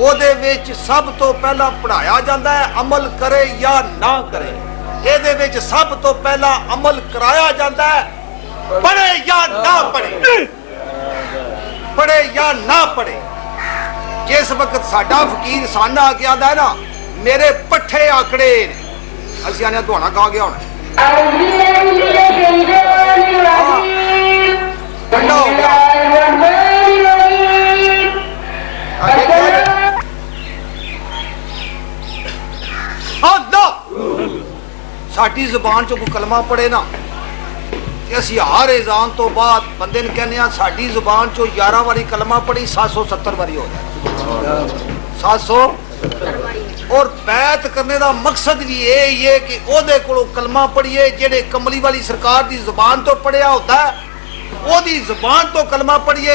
ਉਹਦੇ ਵਿੱਚ ਸਭ ਤੋਂ ਪਹਿਲਾਂ ਪੜਾਇਆ ਜਾਂਦਾ ਹੈ ਅਮਲ ਕਰੇ ਜਾਂ ਨਾ ਕਰੇ। ਇਹਦੇ ਵਿੱਚ ਸਭ ਤੋਂ ਪਹਿਲਾਂ ਅਮਲ ਕਰਾਇਆ ਜਾਂਦਾ ਹੈ ਪੜੇ ਜਾਂ ਨਾ ਪੜੇ, ਪੜੇ ਜਾਂ ਨਾ ਪੜੇ। ਜਿਸ ਵਕਤ ਸਾਡਾ ਫਕੀਰ ਸਾਨਾ ਆ ਕੇ ਆਂਦਾ ਹੈ ਨਾ ਮੇਰੇ ਪੱਠੇ ਆਕੜੇ ਨੇ, ਅਸੀਂ ਆਨੇ ਦੁਆਣਾ ਗਾ ਗਿਆ ਹੁਣ ਠੰਡਾ ਹੋ ਗਿਆ। ਸਾਡੀ ਜ਼ੁਬਾਨ ਚੋਂ ਕੋਈ ਕਲਮਾ ਪੜੇ ਨਾ ਤੇ ਅਸੀਂ ਹਰ ਇਜ਼ਾਨ ਤੋਂ ਬਾਅਦ ਬੰਦੇ ਨੂੰ ਕਹਿੰਦੇ ਆ ਸਾਡੀ ਜ਼ੁਬਾਨ ਚੋਂ 11 ਵਾਰੀ ਕਲਮਾ ਪੜੀ 770 ਵਾਰੀ ਹੋ ਜਾਏ 700 ਔਰ ਬੈਤ ਕਰਨੇ ਦਾ ਮਕਸਦ ਵੀ ਇਹ ਹੀ ਹੈ ਕਿ ਉਹਦੇ ਕੋਲੋਂ ਕਲਮਾ ਪੜੀਏ ਜਿਹੜੇ ਕਮਲੀ ਵਾਲੀ ਸਰਕਾਰ ਦੀ ਜ਼ੁਬਾਨ ਤੋਂ ਪੜਿਆ ਹੁੰਦਾ ਉਹਦੀ ਜ਼ੁਬਾਨ ਤੋਂ ਕਲਮਾ ਪੜੀਏ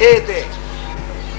ਇਹ ਤੇ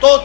2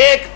1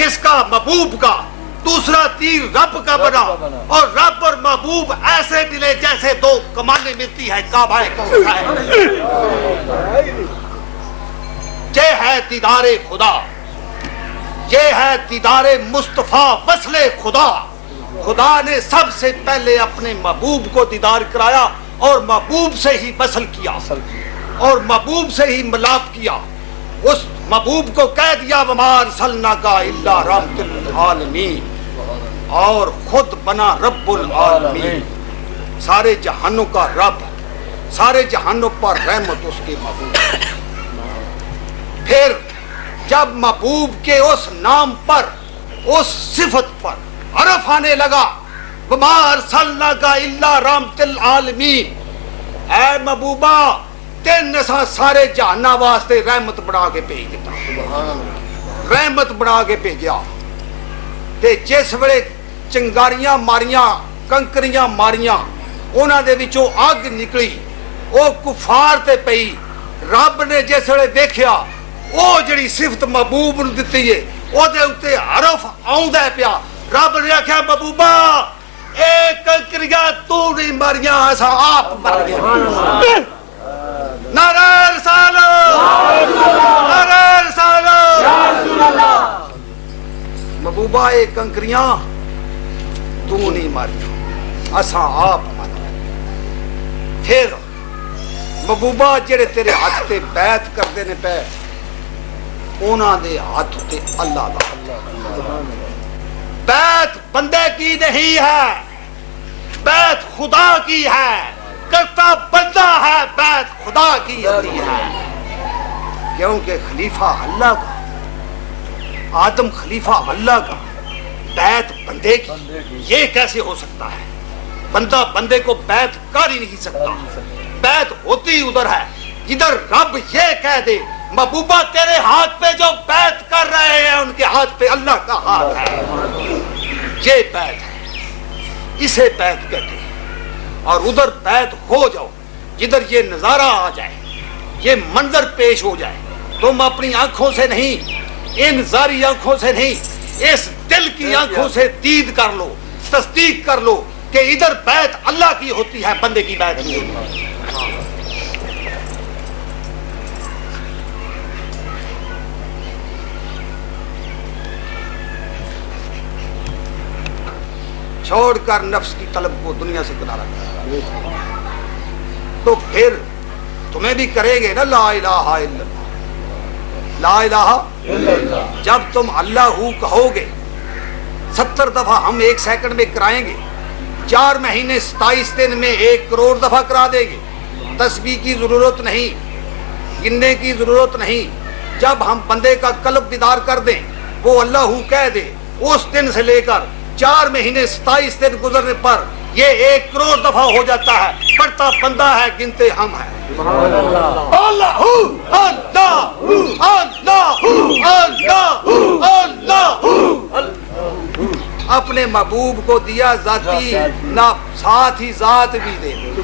کس کا؟ محبوب کا. دوسرا تیر رب کا بنا اور رب اور محبوب ایسے ملے جیسے دو کمانیں ملتی ہیں کعبہ کوثر ہے. یہ ہے دیدار خدا، یہ ہے دیدار مصطفیٰ، وصل خدا. خدا نے سب سے پہلے اپنے محبوب کو دیدار کرایا اور محبوب سے ہی وصل کیا اور محبوب سے ہی ملاپ کیا. اس محبوب کو کہہ دیا وما ارسلناک الا رحمۃ للعالمین، اور خود بنا رب العالمین، سارے جہانوں کا رب، سارے جہانوں پر رحمت اس کے محبوب. پھر جب محبوب کے اس نام پر، اس صفت پر عرف آنے لگا وما ارسلناک الا رحمۃ للعالمین، اے محبوبہ تین نسا سارے جہاناں واسطے رحمت بنا کے بھیج دیتا، رحمت بنا کے بھیجا. تے جس ویلے چنگاریاں ماریاں، کنکریاں ماریاں، انہاں دے وچوں اگ نکلی، او کفار تے پئی. رب نے جس ویلے ویکھیا او جڑی صفت محبوب نوں دتی ہے او دے اوتے حرف آوندا پیا. رب نے آکھیا محبوبہ اے کنکریاں تو نہیں ماریاں، اسا آپ مر گئے. نعرہ رسالت، نعرہ رسالت. محبوبہ اے کنکریاں تو نہیں ماریاں، اساں آپ مر گئے. پھر محبوبہ جڑے تیرے ہاتھ تے بیعت کردے نے پے، انہاں دے ہاتھ تے اللہ دا. بیعت بندے کی نہیں ہے، بیعت خدا کی ہے. کرتا بندہ ہے، بیعت خدا کی ہوتی ہے. کیونکہ خلیفہ اللہ کا، آدم خلیفہ اللہ کا، بیعت بندے کی. یہ کیسے ہو سکتا ہے؟ بندہ بندے کو بیعت کر ہی نہیں سکتا. بیعت ہوتی ادھر ہے جدھر رب یہ کہہ دے محبوبہ تیرے ہاتھ پہ جو بیعت کر رہے ہیں ان کے ہاتھ پہ اللہ کا ہاتھ ہے. یہ بیعت ہے، اسے بیعت کہتے ہیں. اور ادھر بیعت ہو جاؤ جدھر یہ نظارہ آ جائے، یہ منظر پیش ہو جائے. تم اپنی آنکھوں سے نہیں، ان ظاہری آنکھوں سے نہیں، اس دل کی آنکھوں سے دید کر لو، تصدیق کر لو کہ ادھر بیعت اللہ کی ہوتی ہے، بندے کی بیعت نہیں ہوتی. چھوڑ کر نفس کی طلب کو دنیا سے کنارہ کر، تو پھر تمہیں بھی کریں گے نا لا الہ الا اللہ، لا الہ الا اللہ. جب تم اللہ ہو کہو گے 70 دفعہ ہم 1 سیکنڈ میں کرائیں گے، 4 مہینے 27 دن میں 1 کروڑ دفعہ کرا دیں گے. تسبیح کی ضرورت نہیں، گننے کی ضرورت نہیں. جب ہم بندے کا قلب بیدار کر دیں، وہ اللہ ہو کہہ دے، اس دن سے لے کر 4 مہینے 27 دن گزرنے پر یہ 1 کروڑ دفعہ ہو جاتا ہے. پڑھتا بندہ ہے، گنتے ہم ہیں. اللہ اللہ اللہ اللہ. اپنے محبوب کو دیا ذاتی، نہ ساتھ ہی ذات بھی دے دی،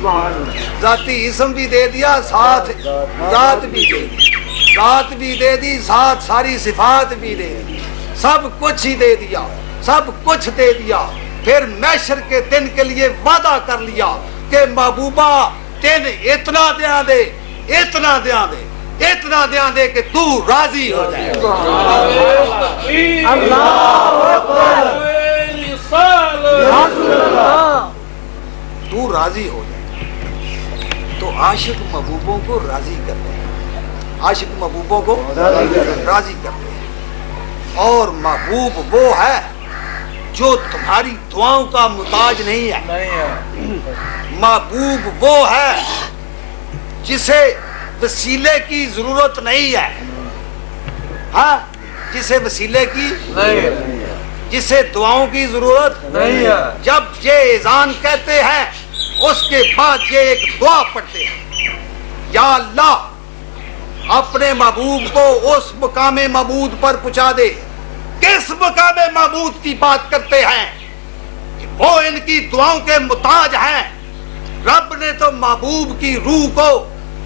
ذاتی اسم بھی دے دیا، ساتھ ذات بھی دے دی، ذات بھی دے دی، ساتھ ساری صفات بھی دے دی. سب کچھ ہی دے دیا، سب کچھ دے دیا. پھر محشر کے دن کے لیے وعدہ کر لیا کہ محبوبہ تین اتنا دیا دے، اتنا دیا دے، اتنا دیا دے کہ تو راضی ہو جائے. تو راضی ہو جائے. تو عاشق محبوبوں کو راضی کرتے ہیں، عاشق محبوبوں کو راضی کرتے ہیں. اور محبوب وہ ہے جو تمہاری دعاؤں کا محتاج نہیں ہے. محبوب وہ ہے جسے وسیلے کی ضرورت نہیں ہے. ہاں، جسے وسیلے کی نہیں، جسے دعاؤں کی ضرورت نہیں ہے. جب یہ اذان کہتے ہیں اس کے بعد یہ ایک دعا پڑھتے ہیں، یا اللہ اپنے محبوب کو اس مقام معبود پر پہنچا دے. کس مقام معبود کی بات کرتے ہیں کہ وہ ان کی دعاؤں کے محتاج ہیں. رب نے تو محبوب کی روح کو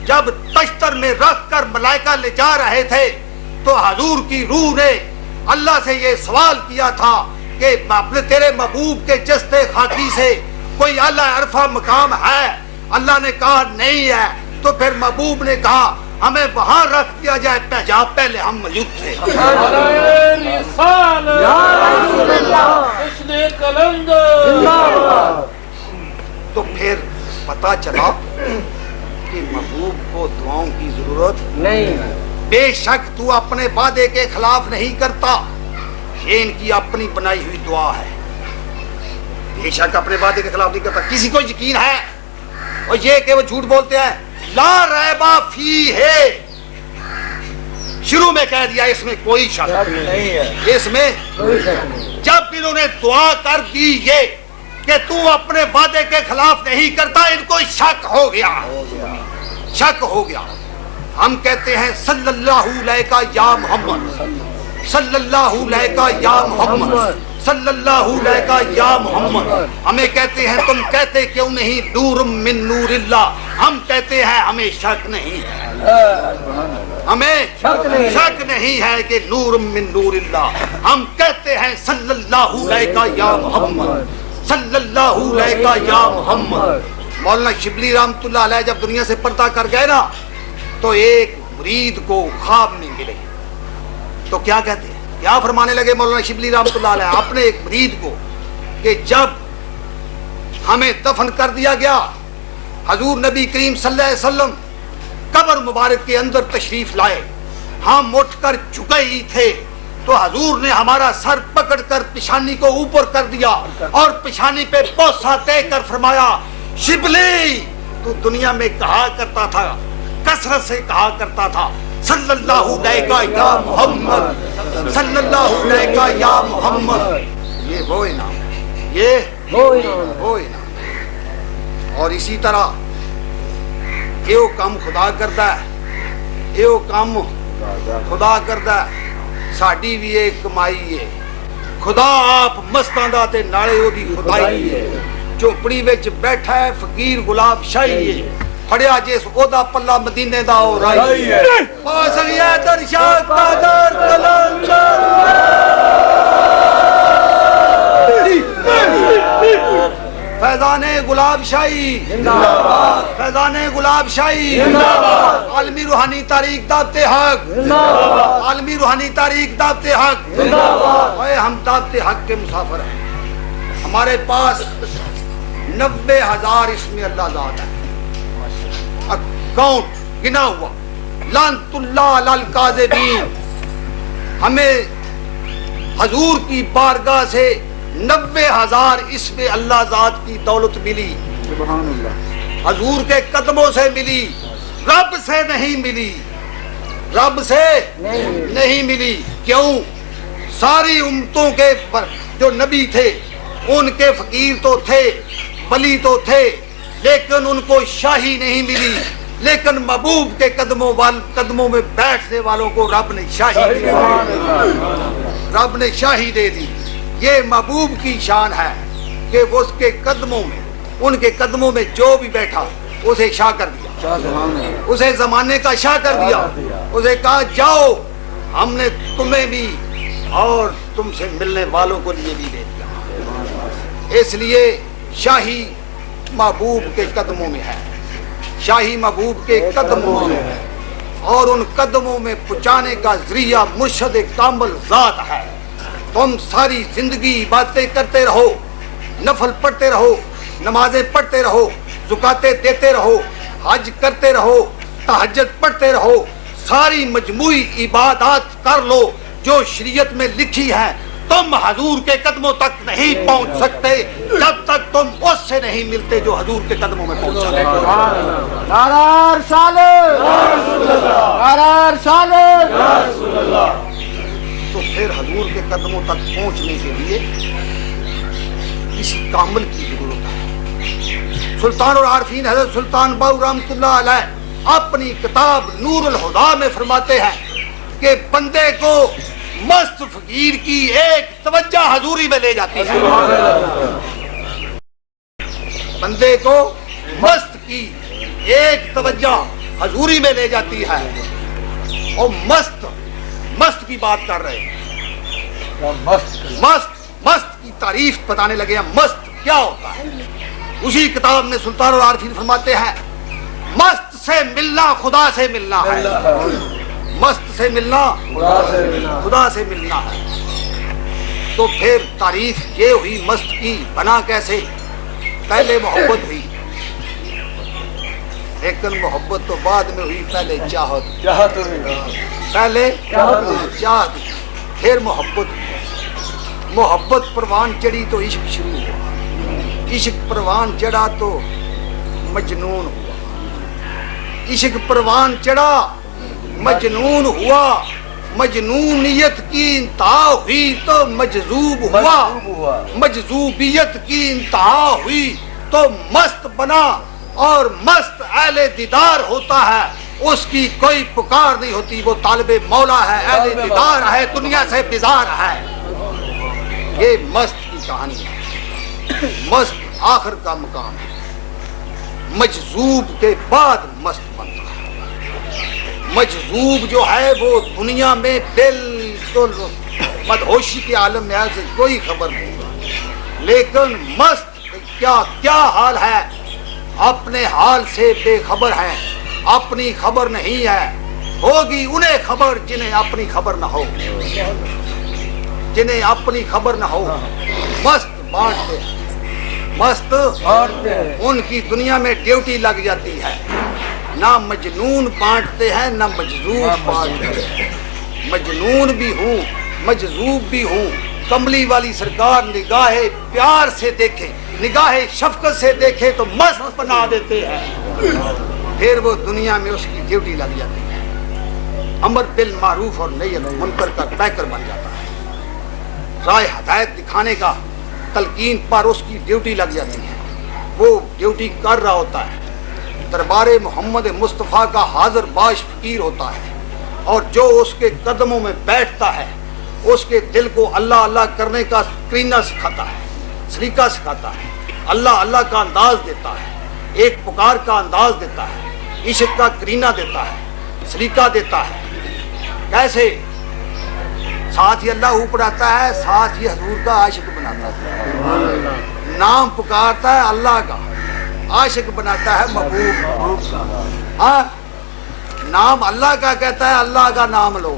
جب تشتر میں رکھ کر ملائکہ لے جا رہے تھے تو حضور کی روح نے اللہ سے یہ سوال کیا تھا کہ اپنے تیرے محبوب کے جستے خاکی سے کوئی اعلیٰ عرفہ مقام ہے؟ اللہ نے کہا نہیں ہے. تو پھر محبوب نے کہا ہمیں وہاں رکھ دیا جائے جہاں پہلے ہم موجود تھے. تو پھر پتا چلا کہ محبوب کو دعاؤں کی ضرورت نہیں. بے شک تو اپنے وعدے کے خلاف نہیں کرتا، یہ ان کی اپنی بنائی ہوئی دعا ہے. بے شک اپنے وعدے کے خلاف نہیں کرتا. کسی کو یقین ہے اور یہ کہ وہ جھوٹ بولتے ہیں؟ لا ریبا فی ہے، شروع میں کہہ دیا اس میں کوئی شک نہیں ہے. اس میں جب انہوں نے دعا کر دی یہ کہ تو اپنے وعدے کے خلاف نہیں کرتا، ان کو شک ہو گیا، شک ہو گیا. ہم کہتے ہیں صلی اللہ علیہ یا محمد، صلی اللہ علیہ یا محمد، صلی اللہ علیہ یا محمد. ہمیں کہتے ہیں تم کہتے کیوں نہیں نور من نور اللہ؟ ہم کہتے ہیں ہمیں شک نہیں ہے، ہمیں شک نہیں ہے کہ نور من نور اللہ. ہم کہتے ہیں صلی اللہ علیہ یا محمد، صلی اللہ علیہ یا محمد. مولانا شبلی رحمۃ اللہ علیہ جب دنیا سے پردہ کر گئے نا تو ایک مرید کو خواب میں ملے تو کیا کہتے ہیں، کیا فرمانے لگے مولانا شبلی رحمۃ اللہ علیہ اپنے ایک مرید کو کہ جب ہمیں دفن کر دیا گیا، حضور نبی کریم صلی اللہ علیہ وسلم قبر مبارک کے اندر تشریف لائے، ہم اٹھ کر جھکے ہی تھے تو حضور نے ہمارا سر پکڑ کر پیشانی کو اوپر کر دیا اور پیشانی پہ بوسہ دے کر فرمایا شبلی تو دنیا میں کہا کرتا تھا، کثرت سے کہا کرتا تھا صلی اللہ علیہ یا محمد، صلی اللہ علیہ یا محمد. یہ وہ انعام، یہ وہ انعام. اور اسی طرح یہ کام خدا کرتا ہے، یہ کام خدا کرتا ہے. ساڈی بھی ایک کمائی ہے، خدا آپ مستاں دا تے نالے او دی خدائی ہے. چوپڑی وچ بیٹھا ہے فقیر گلاب شاہی ہے، پھڑیا جس او دا پلہ مدینے دا او رائی ہے. پاس گیا در شاہ قادر کلندر فیضان گلاب شاہی زندہ باد، فیضان گلاب شاہی زندہ باد. عالمی روحانی تاریخ دعوت حق زندہ باد، عالمی روحانی تاریخ دعوت حق زندہ باد. اے ہم دعوت حق کے مسافر ہیں، ہمارے پاس 90,000 اسم اللہ ذات ہے، اکاؤنٹ گنا ہوا. لعنت اللہ علی الکاذبین. ہمیں حضور کی بارگاہ سے 90,000 اسم اللہ ذات کی دولت ملی، سبحان اللہ. حضور کے قدموں سے ملی، رب سے نہیں ملی، رب سے نہیں ملی. کیوں؟ ساری امتوں کے جو نبی تھے ان کے فقیر تو تھے، ولی تو تھے، لیکن ان کو شاہی نہیں ملی. لیکن محبوب کے قدموں میں بیٹھنے والوں کو رب نے شاہی دے دی، رب نے شاہی دے دی. یہ محبوب کی شان ہے کہ وہ اس کے قدموں میں، ان کے قدموں میں جو بھی بیٹھا اسے شاہ کر دیا، اسے زمانے کا شاہ کر دیا. اسے کہا جاؤ ہم نے تمہیں بھی اور تم سے ملنے والوں کو لیے بھی دے دیا. اس لیے شاہی محبوب کے قدموں میں ہے، شاہی محبوب کے قدموں میں ہے، اور ان قدموں میں پہنچانے کا ذریعہ مرشد کامل ذات ہے. تم ساری زندگی عبادتیں کرتے رہو، نفل پڑھتے رہو، نمازیں پڑھتے رہو، زکاتیں دیتے رہو، حج کرتے رہو، تہجد پڑھتے رہو، ساری مجموعی عبادات کر لو جو شریعت میں لکھی ہے. تم حضور کے قدموں تک نہیں پہنچ سکتے جب تک تم اس سے نہیں ملتے جو حضور کے قدموں میں پہنچا ہے. نعرہ رسالت، نعرہ رسالت. تو پھر حضور کے قدموں تک پہنچنے کے لیے کسی کامل کی ضرورت ہے. سلطان اور عارفین حضرت سلطان باؤ رحمۃ اللہ علیہ اپنی کتاب نور الہدا میں فرماتے ہیں کہ بندے کو مست فقیر کی ایک توجہ حضوری میں لے جاتی ہے. بندے کو مست کی ایک توجہ حضوری میں لے جاتی ہے. اور مست کی بات کر رہے ہیں. مست کی تعریف بتانے لگے ہیں. مست کیا ہوتا ہے؟ اسی کتاب میں سلطان العارفین فرماتے ہیں مست سے ملنا خدا سے ملنا ہے. مست سے ملنا خدا سے ملنا ہے. تو پھر تعریف یہ ہوئی مست کی. بنا کیسے؟ پہلے محبت ہوئی لیکن محبت تو بعد میں ہوئی. پہلے چاہت پہلے چاہت پھر محبت پروان چڑھی تو عشق شروع ہوا. عشق پروان چڑھا تو مجنون ہوا. عشق پروان چڑھا مجنون ہوا. مجنونیت کی انتہا ہوئی تو مجذوب ہوا. مجذوبیت کی انتہا ہوئی تو مست بنا. اور مست اہل دیدار ہوتا ہے, اس کی کوئی پکار نہیں ہوتی. وہ طالب مولا ہے, اہل دیدار ہے, دنیا سے بیزار ہے. یہ مست کی کہانی ہے. مست آخر کا مقام ہے. مجذوب کے بعد مست بنتا ہے. مجذوب جو ہے وہ دنیا میں بالکل مدہوشی کے عالم میں ایسے کوئی خبر نہیں. لیکن مست کیا حال ہے؟ اپنے حال سے بے خبر ہیں. اپنی خبر نہیں ہے. ہوگی انہیں خبر جنہیں اپنی خبر نہ ہو. جنہیں اپنی خبر نہ ہو. مست بانٹتے ہیں. مست ان کی دنیا میں ڈیوٹی لگ جاتی ہے. نہ مجنون بانٹتے ہیں نہ مجذوب بانٹتے ہیں. مجنون بھی ہوں مجذوب بھی ہوں. کملی والی سرکار نگاہ پیار سے دیکھے, نگاہ شفقت سے دیکھے تو مست بنا دیتے ہیں. پھر وہ دنیا میں اس کی ڈیوٹی لگ جاتی ہے. امر بالمعروف اور نہی عن منکر کا پیکر بن جاتا ہے. رائے ہدایت دکھانے کا تلقین پر اس کی ڈیوٹی لگ جاتی ہے. وہ ڈیوٹی کر رہا ہوتا ہے. دربار محمد مصطفیٰ کا حاضر باش فقیر ہوتا ہے, اور جو اس کے قدموں میں بیٹھتا ہے اس کے دل کو اللہ اللہ کرنے کا کرینہ سکھاتا ہے, سلیقہ سکھاتا ہے. اللہ اللہ کا انداز دیتا ہے, ایک پکار کا انداز دیتا ہے, عشق کا کرینہ دیتا ہے, سلیقہ دیتا ہے. کیسے؟ ساتھ ہی اللہ اوپر آتا ہے, ساتھ ہی حضور کا عاشق بناتا ہے. نام پکارتا ہے اللہ کا, عاشق بناتا ہے محبوب کا. ہاں, نام اللہ کا کہتا ہے اللہ کا نام لو,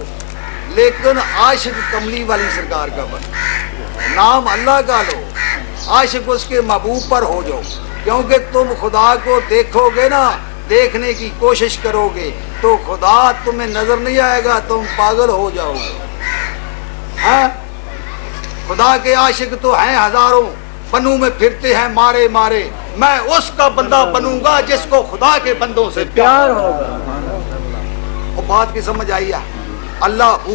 لیکن عاشق کملی والی سرکار کا بن. نام اللہ کا لو, عاشق اس کے محبوب پر ہو جاؤ. کیونکہ تم خدا کو دیکھو گے نا, دیکھنے کی کوشش کرو گے تو خدا تمہیں نظر نہیں آئے گا, تم پاگل ہو جاؤ گے. ہاں, خدا کے عاشق تو ہیں ہزاروں, بنوں میں پھرتے ہیں مارے مارے. میں اس کا بندہ بنوں گا جس کو خدا کے بندوں سے پیار ہوگا. وہ بات کی سمجھ آئی ہے؟ اللہ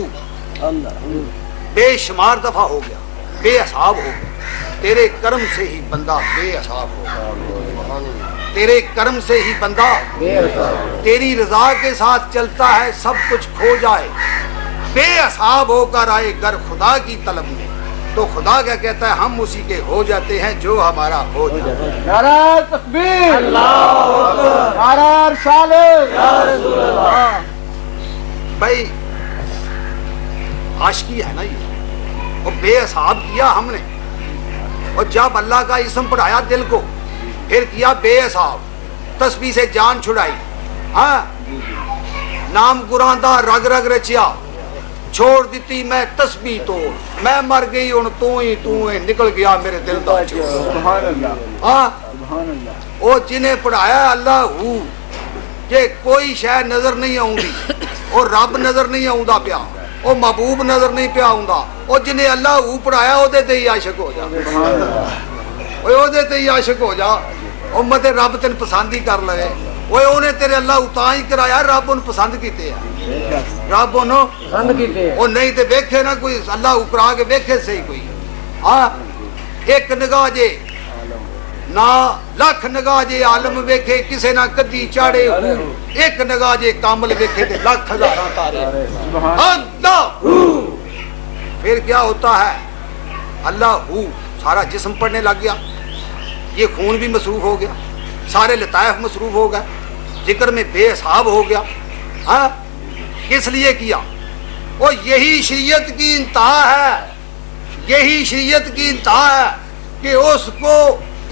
بے شمار دفعہ ہو گیا, بے حساب ہو گیا. تیرے کرم سے ہی بندہ بے حساب ہوگا. تیرے کرم سے ہی بندہ تیری رضا کے ساتھ چلتا ہے, سب کچھ کھو جائے. بے حساب ہو کر آئے گر خدا کی طلب میں, تو خدا کیا کہتا ہے, ہم اسی کے ہو جاتے ہیں جو ہمارا ہو جاتا ہے. نعرہ تکبیر, اللہ اکبر, نعرہ رسالت, یا رسول اللہ. بھائی عاشقی ہے نا یہ, وہ بے حساب کیا ہم نے. اور جب اللہ کا اسم پڑھایا دل کو, پھر کیا بے حساب, تسبیح سے جان چھڑائی. ہاں, نام گراندہ رگ رگ رچیا, چھوڑ دیتی میں تسبیح تو, میں مر گئی ہن تو ہی نکل گیا میرے دل دا چور. سبحان اللہ. ہاں, سبحان اللہ. وہ جنہیں پڑھایا اللہ ہو, کہ کوئی شے نظر نہیں آؤندی, اور رب نظر نہیں آؤندا پیا, وہ محبوب نظر نہیں پیا آؤندا. وہ جنہیں اللہ ہو پڑھایا وہ دے ہی عاشق ہو جا. وہ دے ہی عاشق ہو جا. امت رب تین پسند ہی کر لے. وہ انہیں تیرے اللہ اتاں ہی کرایا, رب ان پسند کیتے ہیں. رب انہوں پسند کیتے ہیں. وہ نہیں تے ویکھے نا کوئی, اللہ اکرا کے ویکھے صحیح کوئی. ہاں, ایک نگاہ جے نہ لکھ نگاہ جے عالم ویکھے, کسے نہ کدی چاڑے ہو. ایک نگاہ جے کامل ویکھے تے لاکھ ہزاراں تارے. اللہ پھر کیا ہوتا ہے, اللہ ہو سارا جسم پڑھنے لگ گیا, یہ خون بھی مصروف ہو گیا, سارے لطائف مصروف ہو گئے, ذکر میں بے حساب ہو گیا. ہاں, کس لیے کیا؟ وہ یہی شریعت کی انتہا ہے. یہی شریعت کی انتہا ہے کہ اس کو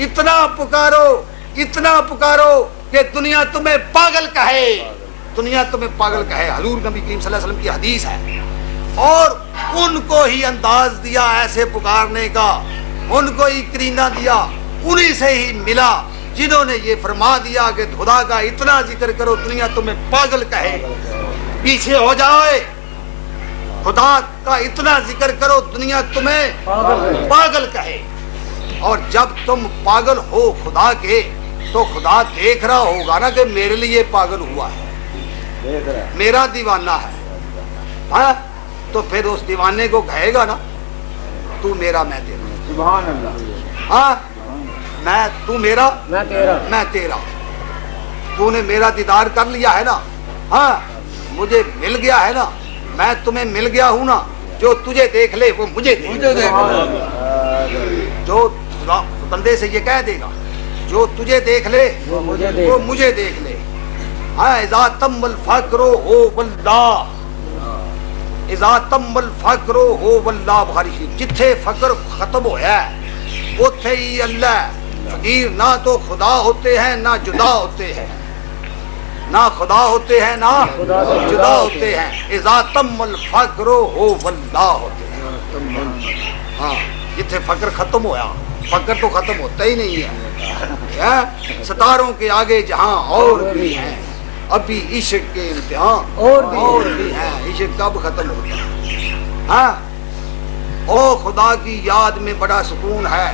اتنا پکارو کہ دنیا تمہیں پاگل کہے، دنیا تمہیں پاگل کہے۔ حضور نبی کریم صلی اللہ علیہ وسلم کی حدیث ہے۔ اور ان کو ہی انداز دیا ایسے پکارنے کا، ان کو ہی کرینہ دیا، انہی سے ہی ملا جنہوں نے یہ فرما دیا کہ خدا کا اتنا ذکر کرو دنیا تمہیں پاگل کہے۔ پیچھے ہو جائے، خدا کا اتنا ذکر کرو دنیا تمہیں پاگل کہے۔ اور جب تم پاگل ہو خدا کے تو خدا دیکھ رہا ہوگا نا کہ میرے لیے پاگل ہوا ہے، میرا دیوانہ ہے، ہاں؟ تو پھر اس دیوانے کو کہے گا نا تو میرا میں تیرا، سبحان اللہ، ہاں؟ تو میرا میں تیرا، تو نے میرا دیدار کر لیا ہے نا، ہاں؟ مجھے مل گیا ہے نا، میں تمہیں مل گیا ہوں نا، جو تجھے دیکھ لے وہ مجھے دیکھ، جو بندے سے یہ کہہ دے گا جو تجھے دیکھ لے وہ مجھے دیکھ لے۔ ہاں، اذا تم الفقر ہو واللہ، اذا تم الفقر ہو واللہ، بخاری شریف۔ جتھے فقر ختم ہویا ہے اوتھے ہی اللہ ہے۔ فقیر نہ تو خدا ہوتے ہیں نہ جدا ہوتے ہیں، نہ خدا ہوتے ہیں نہ جدا ہوتے ہیں۔ اذا تم الفقر ہو واللہ ہوتے ہیں۔ ہاں، جتھے فقر ختم ہویا، فقر تو ختم ہوتا ہی نہیں ہے۔ ستاروں کے آگے جہاں اور بھی ہیں، ابھی عشق کے امتحان اور بھی ہیں، عشق کب ختم ہوتا ہے؟ ہاں، او خدا کی یاد میں بڑا سکون ہے،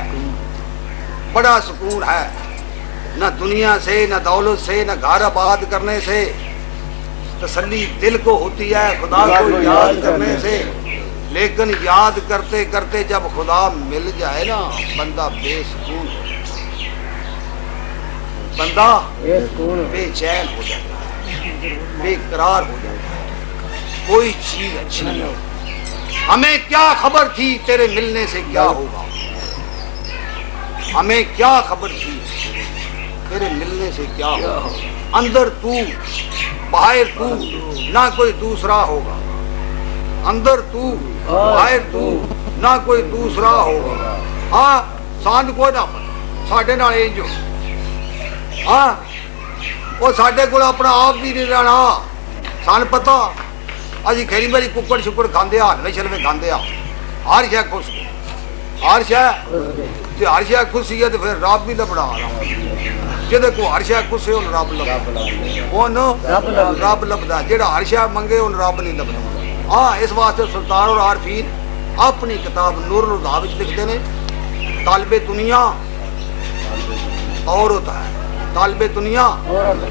بڑا سکون ہے۔ نہ دنیا سے، نہ دولت سے، نہ گھر آباد کرنے سے تسلی دل کو ہوتی ہے، خدا کو یاد کرنے سے۔ لیکن یاد کرتے کرتے جب خدا مل جائے نا، بندہ بے سکون ہو جائے، بندہ بے چین ہو جائے، بے قرار ہو جائے، کوئی چیز اچھی نہیں ہو۔ ہمیں کیا خبر تھی تیرے ملنے سے کیا ہوگا، ہمیں کیا خبر تھی تیرے ملنے سے کیا ہوگا۔ اندر تو باہر تو نہ کوئی دوسرا ہوگا، اندر تو باہر تو نہ کوئی دوسرا ہوگا۔ ہاں، سان کو نہ ساڈے نال انج ہو، ہاں، وہ ساڈے کول اپنا آپ بھی نہیں رہنا۔ سان پتا اسی کھیری باری ککڑ شکڑ کھاندے آ، حلوے شلوے کھاندے آ، ہر شے خوش، ہر شے تے ہر شے خوشی ہے تے پھر رب بھی لبڑا رہا، جہدے کو ہر شے خوش ہے اون رب لبدا، اون رب لبدا، جہڑا ہر شے منگے اون رب نہیں لبدا۔ ہاں، اس واسطے سلطان اور عارفین اپنی کتاب نور الہدیٰ وچ لکھتے ہیں، طالب دنیا اور ہوتا ہے، طالب دنیا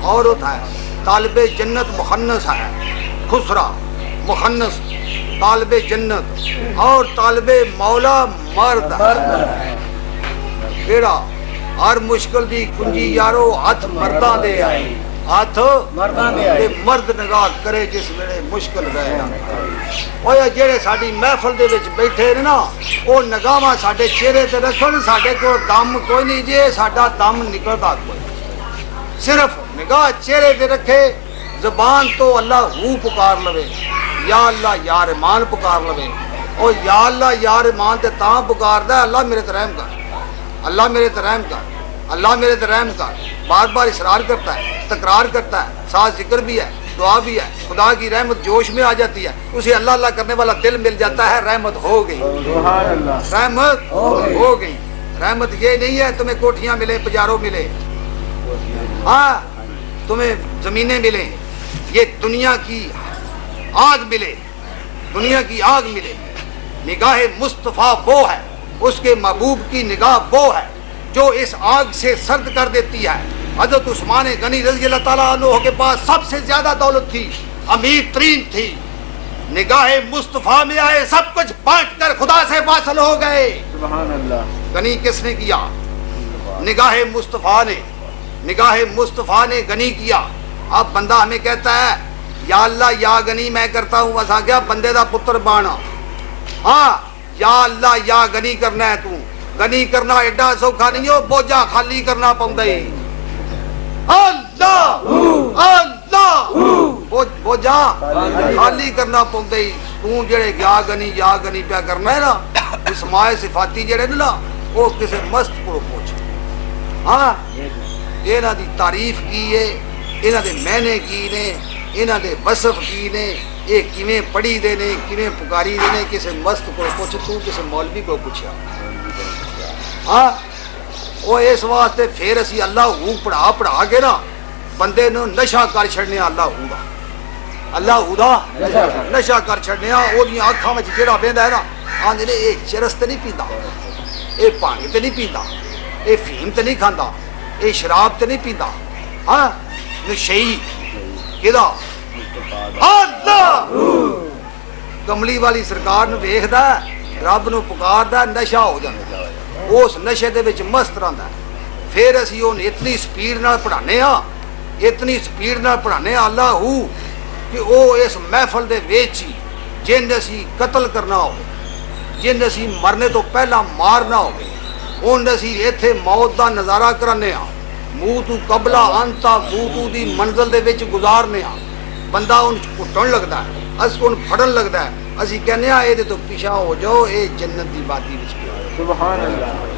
اور ہوتا ہے، طالب جنت مخنث ہے، خسرا مخنث، طالب جنت اور طالب مولا مرد ہے۔ کیڑا ہر مشکل دی کنجی یارو ہاتھ مرداں دے آئی، ہاتھ تے مرد نگاہ کرے جس ویلے مشکل رہے نا۔ اوے جڑے ساڈی محفل دے وچ بیٹھے نے نا، او نگاہاں ساڈے چہرے تے رکھن، ساڈے کول دم کوئی نہیں جے، ساڈا دم نکلدا کوئی، صرف نگاہ چہرے تے رکھے، زبان تو اللہ ہو پکار لوے، یا اللہ یا رحمان پکار لوے۔ او یا اللہ یا رحمان تے تاں پکاردا ہے اللہ میرے تے رحم کر، اللہ میرے تے رحم کر، اللہ میرے تے رحم کر، بار بار اصرار کرتا ہے، تکرار کرتا ہے، ساتھ ذکر بھی ہے، دعا بھی ہے۔ خدا کی رحمت جوش میں آ جاتی ہے، اسے اللہ اللہ کرنے والا دل مل جاتا ہے، رحمت ہو گئی، رحمت ہو گئی۔ رحمت یہ نہیں ہے تمہیں کوٹھیاں ملے، پجاروں ملے، ہاں تمہیں زمینیں ملیں، یہ دنیا کی آگ ملے، دنیا کی آگ ملے۔ نگاہ مصطفیٰ وہ ہے، اس کے محبوب کی نگاہ وہ ہے جو اس آگ سے سرد کر دیتی ہے۔ حضرت عثمان غنی رضی اللہ تعالیٰ عنہ کے پاس سب سے زیادہ دولت تھی، امیر ترین تھی، نگاہ مصطفیٰ میں آئے، سب کچھ بانٹ کر خدا سے واصل ہو گئے۔ سبحان اللہ۔ غنی کس نے کیا؟ نگاہ مصطفیٰ نے، نگاہ مصطفیٰ نے غنی کیا۔ اب بندہ ہمیں کہتا ہے یا اللہ یا غنی میں کرتا ہوں، اساں کیا بندے دا پتر بانا، ہاں یا اللہ یا غنی کرنا ہے، تو غنی کرنا ایڈا سوکھا نہیں ہو، بوجھا خالی کرنا پوندا ہی۔ اللہ اللہ اللہ وہ جا خالی کرنا پوندے تو جڑے یا گنی پیا کرنا ہے نا اسماء صفاتی جڑے نا وہ کسے مست کو پوچھ ہاں انہاں دی تعریف کی ہے انہاں دے معنی کی نے انہاں دے وصف کی نے یہ کیویں پڑھی دے نے کیویں پکاری دے نے کسے مست کو پوچھ تو کسے مولوی کو پوچھیا ہاں وہ اس واسطے پھر اسی اللہ ہو پڑھا کے نا بندے نو نشہ کر چھڑنے اللہ دا نشہ کر چھڑنے او دی اکھاں وچ جڑا بیندا ہے نا آندے نے اے چرس تے نہیں پیندا اے پانی تے نہیں پیندا اے فیم تے نہیں کھاندا اے شراب تے نہیں پیندا ہاں نشئی کیدا اللہ کملی والی سرکار نو ویکھدا رب نو پکاردا نشہ ہو جاندا اس نشے دے وچ مست رہندا پھر اسی اون اتنی سپیڈ نال پڑھانے اللہ ہو کہ او اس محفل دے وچ ہی جن اسی قتل کرنا ہو جن اسی مرنے تو پہلا مارنا ہو اون اسی ایتھے موت دا نظارہ کرانے موتو قبلہ انتا موتو دی منزل دے وچ گزارنے بندہ ان کٹن لگدا ہے اس کو پھڑن لگدا ہے اسی کہنے اے دے تو پیچھا ہو جاؤ اے جنت دی وادی وچ سبحان اللہ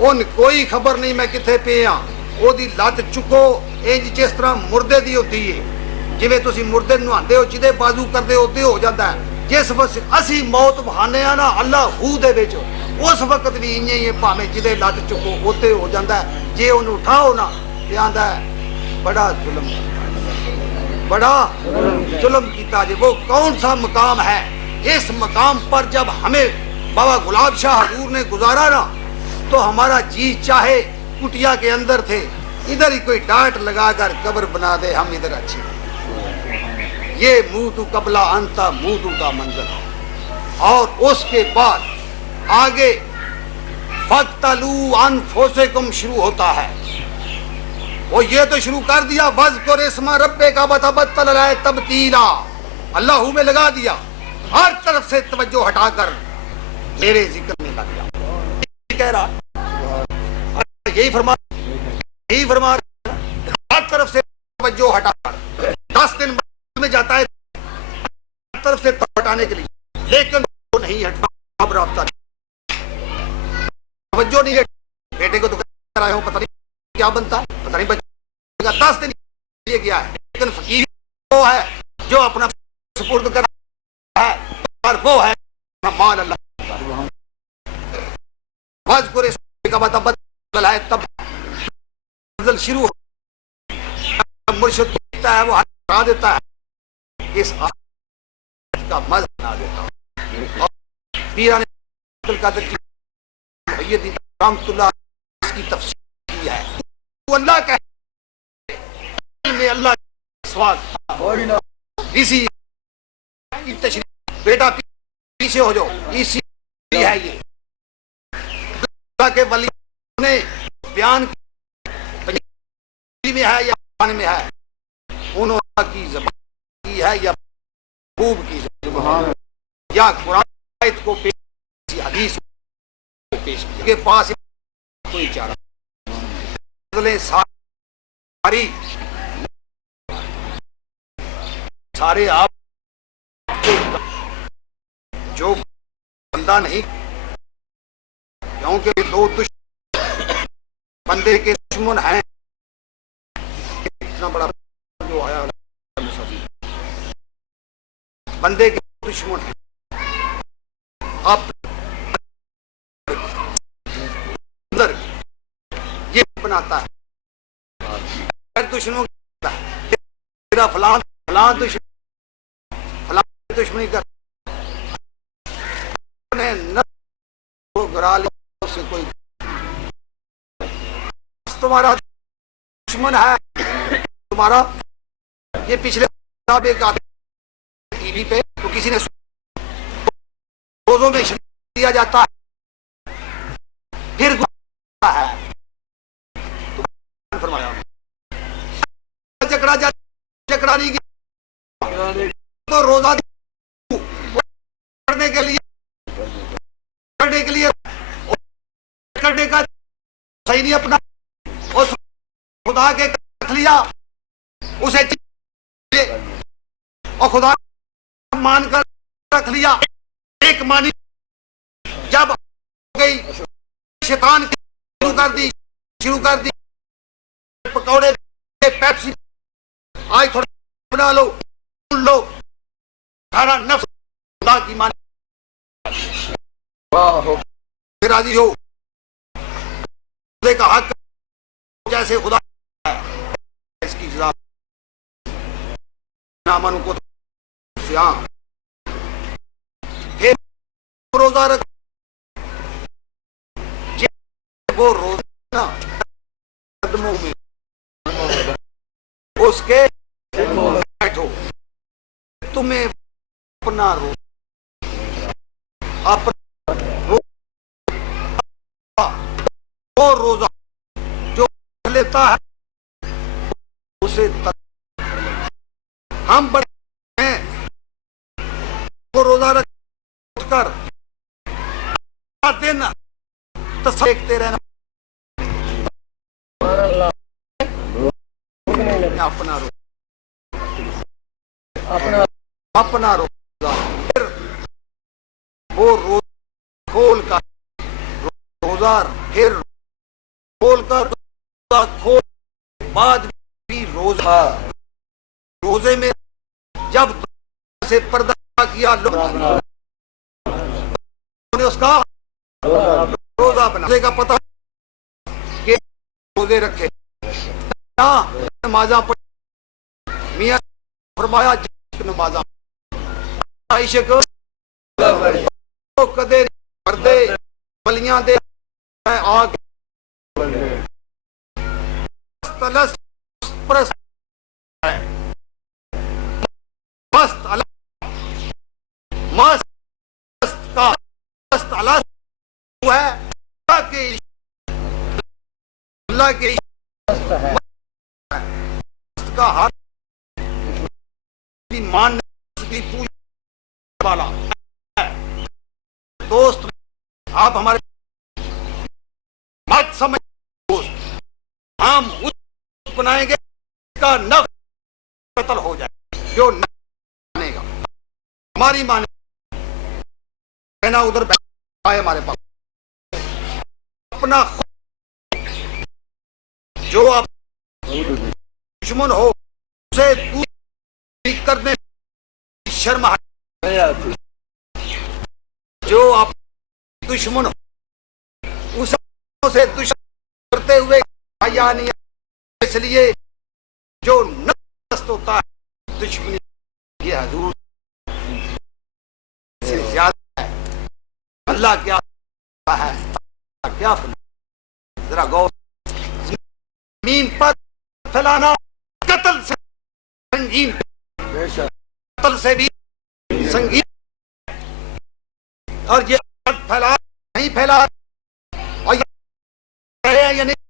ان کوئی خبر نہیں میں کتھے پے ہاں او دی لت چکو انج جس طرح مردے دی ہوتی ہے جویں تسی مردے نو آندے ہو جدے بازو کردے ہوتے ہو جاندا ہے جس وقت اسی موت بہانے آ نا اللہ ہو دے وچ اس وقت بھی انج ہی بھاویں جدے لت چکو ہوتے ہو جاندا ہے جے اونوں اٹھاؤ نا تے آندا ہے بڑا ظلم کیتا جے وہ کون سا مقام ہے اس مقام پر جب ہمیں بابا گلاب شاہ حضور نے گزارا نا تو ہمارا جی چاہے کٹیا کے اندر تھے ادھر ہی کوئی ڈانٹ لگا کر قبر بنا دے ہم ادھر اچھی یہ منہ تو قبلہ انتا منہ تو کا منظر اور اس کے بعد آگے فَقْتَلُوا أَنفُسَكُمْ شروع ہوتا ہے وہ یہ تو شروع کر دیا وَذْكُرِ اسْمَ رَبِّكَ وَتَبَتَّلْ إِلَيْهِ تَبْتِيلًا اللہ میں لگا دیا ہر طرف سے توجہ ہٹا کر میرے ذکر میں لگ گیا کہہ رہا یہی فرما ہر طرف سے توجہ ہٹا کر 10 دن میں جاتا ہے ہر طرف سے ہٹانے کے لیے لیکن وہ نہیں ہٹا اب رابطہ توجہ نہیں ہے بیٹے کو تو کہہ رہا ہوں پتہ نہیں کیا بنتا ہے پتہ نہیں بچے گا 10 دن یہ گیا ہے لیکن فقیر وہ ہے جو اپنا سپرد کر رہا ہے اور وہ ہے مال اللہ واذکر اسمک وتبتل ہے تب نزل شروع مرشد کہتا ہے وہ ہٹا دیتا ہے اس آیت کا مزہ نہ دیتا اور پیران عبد القادر کی محی رحمۃ اللہ اس کی تفسیر کی ہے وہ اللہ کہتے میں اللہ سوال اسی کی تشریح بیٹا پیچھے ہو جاؤ اسی ہے یہ اللہ کے ولی نے بیان میں ہے یا قرآن میں ہے انہوں کی زبان کی ہے یا خوب کی زبان یا قرآن آیت کو پیش حدیث کو پیش کے پاس کوئی چارہ سارے آپ جو بندہ نہیں کیونکہ دو بندے کے دشمن ہیں اتنا بڑا جو آیا بندے کے دشمن ہیں آپ اندر یہ بناتا ہے دشمنوں تیرا فلاں دشمنی کر گرا لیا سے کوئی تمہارا دشمن ہے تمہارا یہ پچھلے ٹی وی پہ تو کسی نے روزوں میں شریک دیا جاتا ہے پھر ہے فرمایا چکڑا نہیں گیا تو روزہ پڑھنے کے لیے کرنے کا صحیح نہیں اپنا اس خدا کے رکھ لیا اسے اور خدا مان کر رکھ لیا، ایک مانی جب ہو گئی شیطان شروع کر دی پکوڑے پیپسی آج تھوڑا بنا لو سن لو، سارا نفس خدا کی مانی پھر راضی ہو خدا کا حق جیسے خدا اس کی جزا نامن کو سیاں پھر روزہ رکھ وہ روزہ قدموں میں اس کے بیٹھو، تمہیں اپنا وہ روزہ جو لیتا ہے اسے ہم بڑے ہیں وہ روزہ رکھ کر دن دیکھتے رہنا اپنا روزہ پھر وہ روزہ کھول کر روزہ پھر کھول کر کھول بعد بھی روزے میں جب سے پردہ کیا لوگوں نے اس کا روزہ بنا کا پتہ کہ روزے رکھے نمازاں پڑھ میاں فرمایا نمازاں عائشہ کو کدے پردے بلیاں دے آگ تلس پرست مست کا مست ہے اللہ کے کا ہاتھ مان کی پوجا والا دوست آپ ہمارے مت سمجھ دوست ہم اس بنائیں گے کا نفس قتل ہو جائے جو مانے گا ہماری مانے کہنا ادھر آئے ہمارے پاس اپنا جو آپ دشمن ہو اسے دوری کرنے شرم جو آپ دشمن ہو اسے دشمن کرتے ہوئے حیا نہیں، اس لیے جو نفس ہوتا ہے دشمنی یہ حضور سے زیادہ ہے، اللہ کیا ہے کیا ذرا غور زمین پر پھیلانا قتل سے سنگین قتل سے بھی سنگین اور یہ پھیلا نہیں پھیلا اور یہ یا نہیں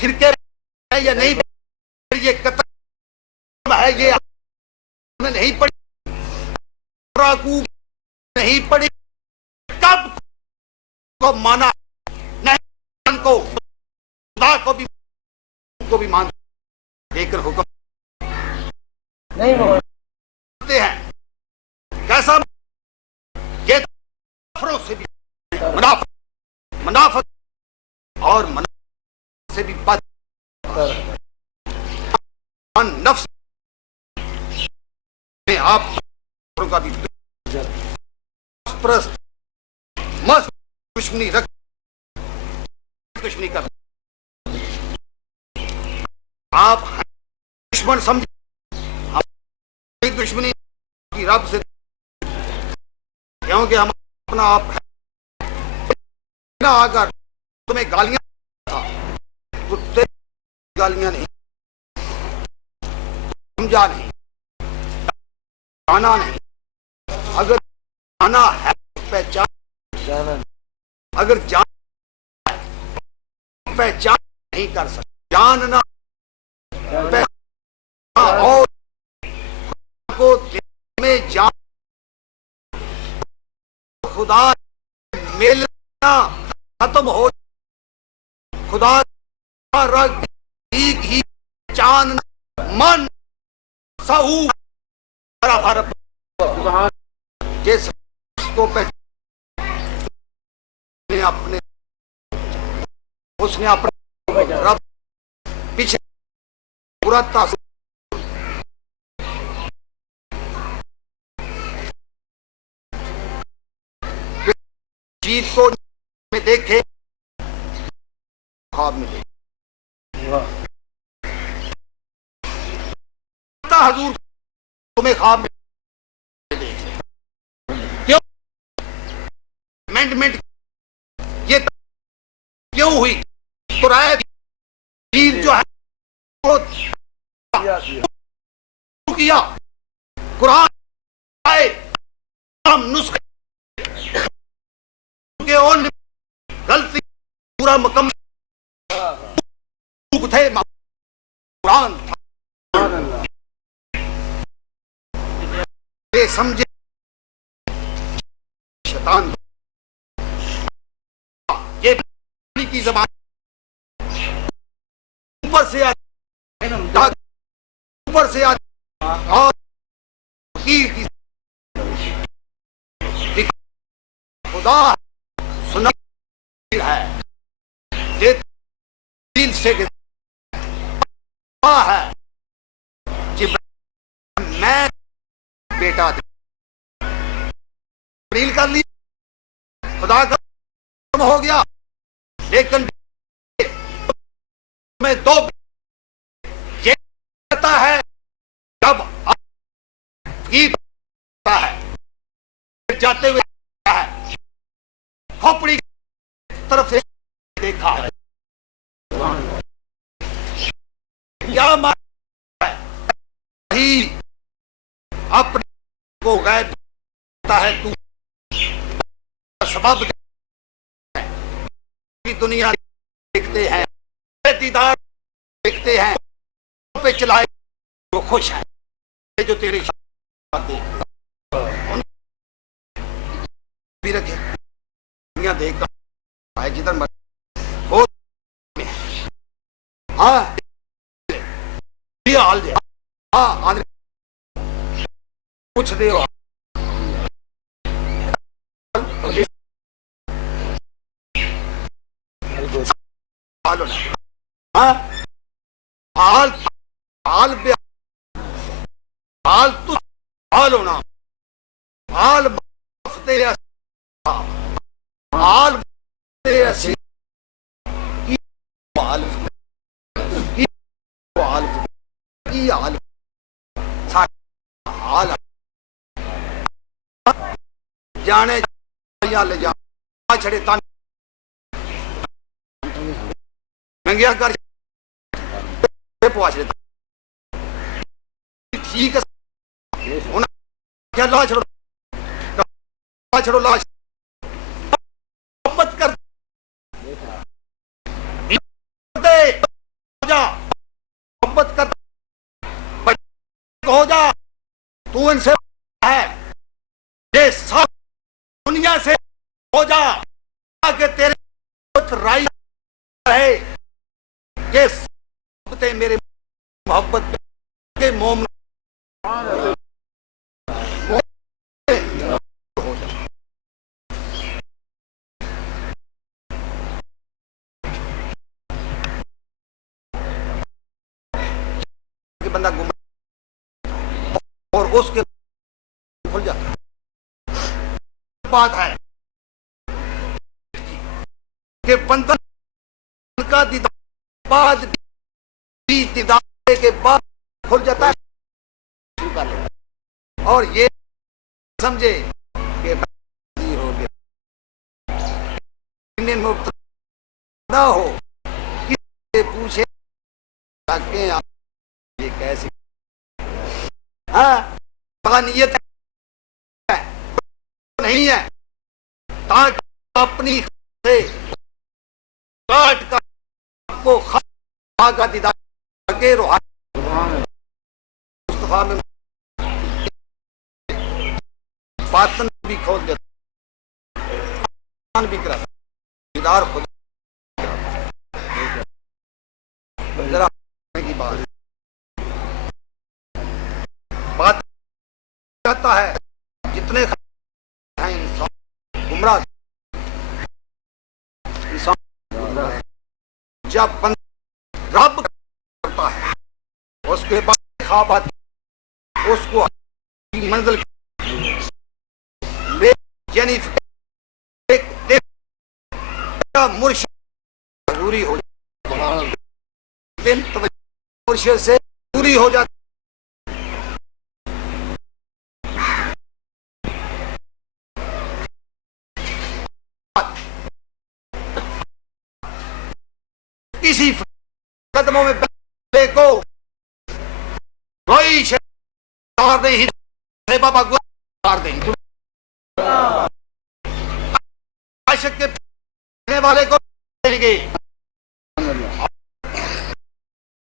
پھرکے یا نہیں یہ قتل ہے یہ میں نہیں پڑی راکو نہیں پڑی کب کو مانا نہیں کو خدا کو بھی مان دے کر حکم نہیں ہوتے ہیں کیسا یہ کافروں سے بھی منافق اور منافق سے بھی بد نفس میں آپ کا بھی پرست مست دشمنی رکھ دشمنی کر آپ دشمن سمجھ دشمنی کی رب سے کیونکہ ہم اپنا آپ ہے اگر تمہیں گالیاں کتے گالیاں نہیں سمجھا نہیں جانا نہیں اگر جانا ہے پہچان اگر جان پہچان نہیں کر سکتے جاننا اور کو دل میں جان خدا ملنا ختم ہو خدا رگ ہی چاند من سہو عرب جس کو اپنے اس نے اپنا رب پیچھے پورا تاثر چیز کو میں دیکھے خواب میں دیکھے حضور تمہیں خواب میں دیکھے کیوں امینڈمنٹ یہ کیوں ہوئی تو رائے دین جو ہے وہ کیا قرآن آئے ہم نسخے کے اون غلطی پورا مکمل تھے قرآن یہ سمجھے شیطان یہ کی زبان اوپر سے اوپر سے اور خدا سنا ہے یہ دل سے ہے میں بیٹا دل کر لی خدا کا ہو گیا لیکن میں دو یہ کہتا ہے جب ہے جاتے ہوئے ہے کھوپڑی طرف سے دیکھا ہے کیا اپنے کو غیب ہے تو سبب دنیا دیکھتے ہیں دیدار دیکھتے ہیں پہ چلائے وہ خوش ہے جو تیری بھی رکھے دنیا دیکھ کر جدھر ہاں حال دے ہاں کچھ دے جانے لے جا چھڑے تن ننگیا کر پہنچ ٹھیک ہے لا چھڑو چھڑو لا محبت کر محبت کر ہو جا تو ان سے ہے یہ سب دنیا سے ہو جا کہ تیرے رائی ہے کہ میرے محبت کے مومن بندہ گم اور اس کے کھل جاتا بات ہے کہ بندہ کا دیدار بعد دیدار کے بعد کھل جاتا ہے اور یہ سمجھے کہ ہو گیا نہ ہو کسی پوچھے کہ یہ کیسے ہاں نیت نہیں ہے تاکہ اپنی سے کاٹ کر کو خدا کا دیدار کے روحانی مصطفیٰ میں باطن بھی کھول دیتا بھی کرا دیدار خدا ذرا کی بات جاتا ہے جتنے ہیں انسان گمراہ انسان جب بندہ رب کرتا ہے اس کے بعد خواب آتی ہے اس کو منزل یعنی مرشد دوری ہو مرشد سے دوری ہو جاتی اسی قدموں میں بندے کو کوئی شیطان نہیں بابا گوار دیں عاشق کے پینے والے کو دیں گے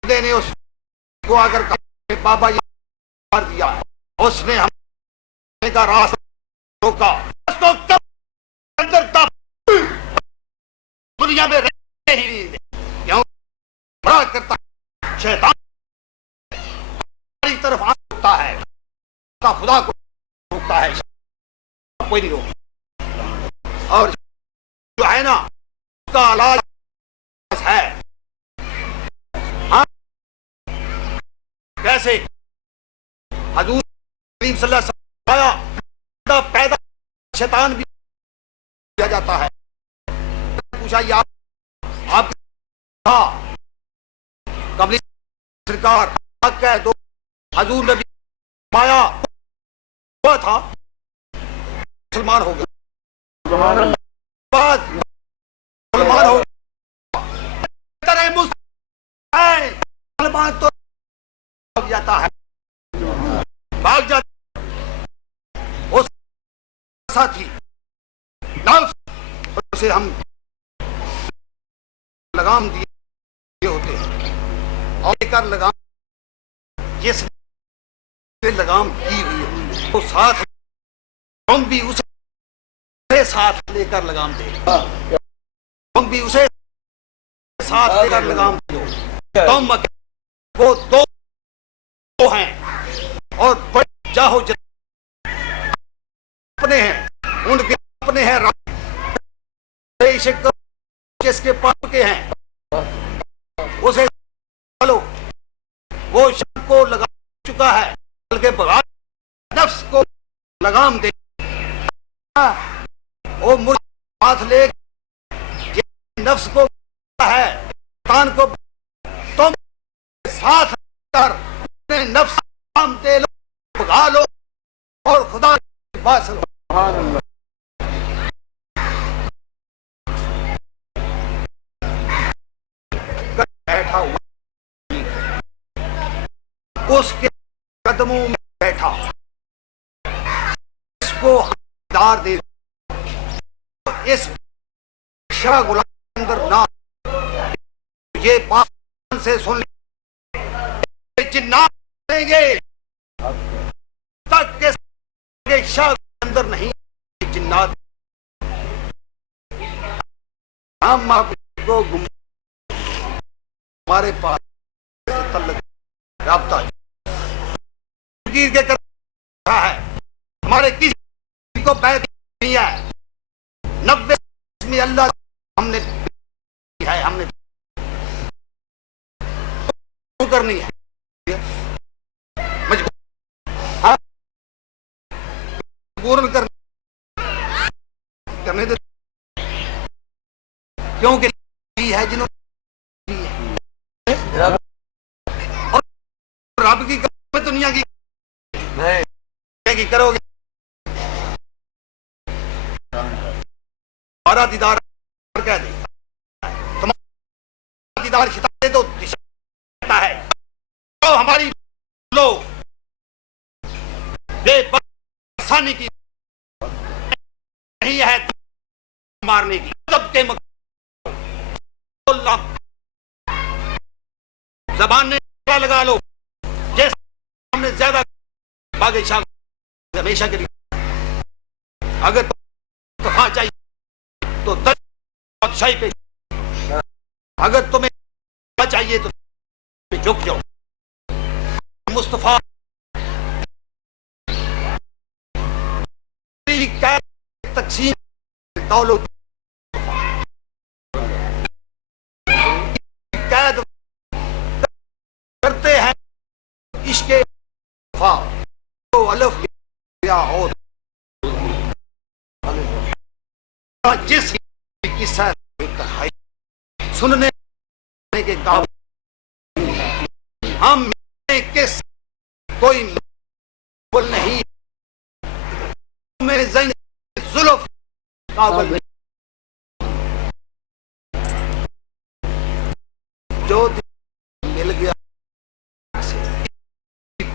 نے اس کو اگر بابا یہ مار دیا اس نے ہم کا راستہ روکا اندر تب دنیا میں رہنے ہی نہیں دے کیوں بڑا کرتا شیطان ہماری طرف آتا ہے خدا کو روکتا ہے کوئی نہیں روکتا اور جو ہے نا اس کا علاج ہے کیسے حضور کریم صلی اللہ علیہ وسلم آیا پیدا شیطان بھی کیا جاتا ہے پوچھا آپ قبل سرکار کہہ دو حضور نبی آیا ہوا تھا مسلمان ہو گیا بعد مسلمان ہو گیا مسلمان تو بھاگ جاتا ہے بھاگ جاتا اس ساتھی اسے ہم لگام دیے ہوتے ہیں اور لے کر لگام جس نے لگام کی ہوئی وہ ساتھ ہم بھی اسے ساتھ لے کر لگام دے ہم بھی اسے ساتھ لے کر لگام دو تم وہ دو ہیں اور بڑے جاہو اپنے ہیں ان کے اپنے ہیں جس کے پاس کے ہیں اسے چلو وہ شب کو لگا چکا ہے بلکہ بغیر نفس کو لگام دے وہ ہاتھ لے نفس کو ہے شیطان کو تم ساتھ کر نفس کام دے لو بھگا لو اور خدا کی بات سنو بیٹھا ہوا اس کے قدموں میں بیٹھا اس کو دار دے اس شاہ غلام اندر نہ یہ بات سے سن لے جنات دیں گے تک کے شاہ اندر نہیں جنات ہم کو ہمارے پاس تعلق رابطہ کے کر رہا ہے ہمارے کسی کو بیعت نہیں ہے 90 میں اللہ ہم نے ہے ہم نے کرنی ہے مجبور کرنے دے کیونکہ ہے جنہوں اور رب کی دنیا کی کرو گے ہمارا دیدار کہہ دے تمہارا دیدار خطاب دے دو ہے تو ہماری لو بے آسانی کی نہیں ہے مارنے کی سب کے زبان نے لگا لو جیسے ہم نے زیادہ باغی شاہ ہمیشہ کے لیے اگر تو ہاں چاہیے تو بادشاہی پہ اگر تمہیں چاہیے تو جھک جاؤ مصطفیٰ تقسیم دولت قید کرتے ہیں عشق وفا تو الف یا اور جس کی سیر سننے کے قابل ہم کس کوئی قابل نہیں میں زین زلف قابل نہیں جو مل گیا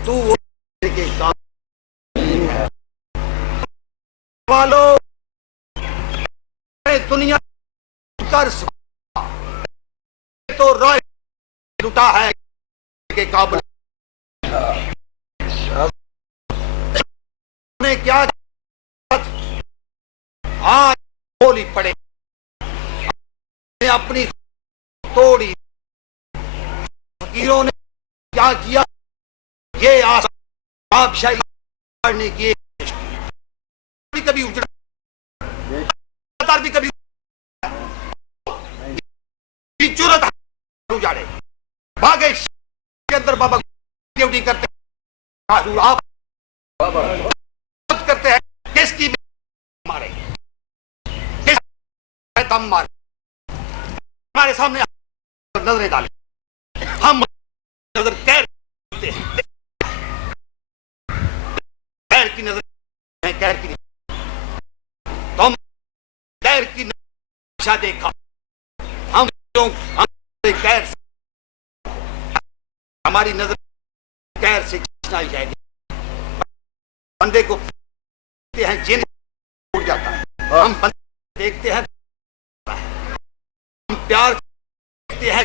تو وہ کے قابل ہے والو دنیا کر تو رائے لٹا ہے کے قابل نے کیا آج بولی پڑے اپنی توڑی فقیروں نے کیا کیا یہ بادشاہی پڑھنے کی کبھی اجڑا بھی کبھی جرت اجاڑے بھاگے کے اندر بابا ڈیوٹی کرتے آپ کرتے ہیں کس کی مارے کس دم مارے ہمارے سامنے نظریں ڈالے ہم نظر کیر کی نظر کیر کی تم کیر کی نقشہ دیکھا ہم کیر ہماری نظر کیر سے کھینچنا جائے گی بندے کو دیکھتے ہیں جن اڑ جاتا ہے ہم بندے دیکھتے ہیں ہم پیار دیکھتے ہیں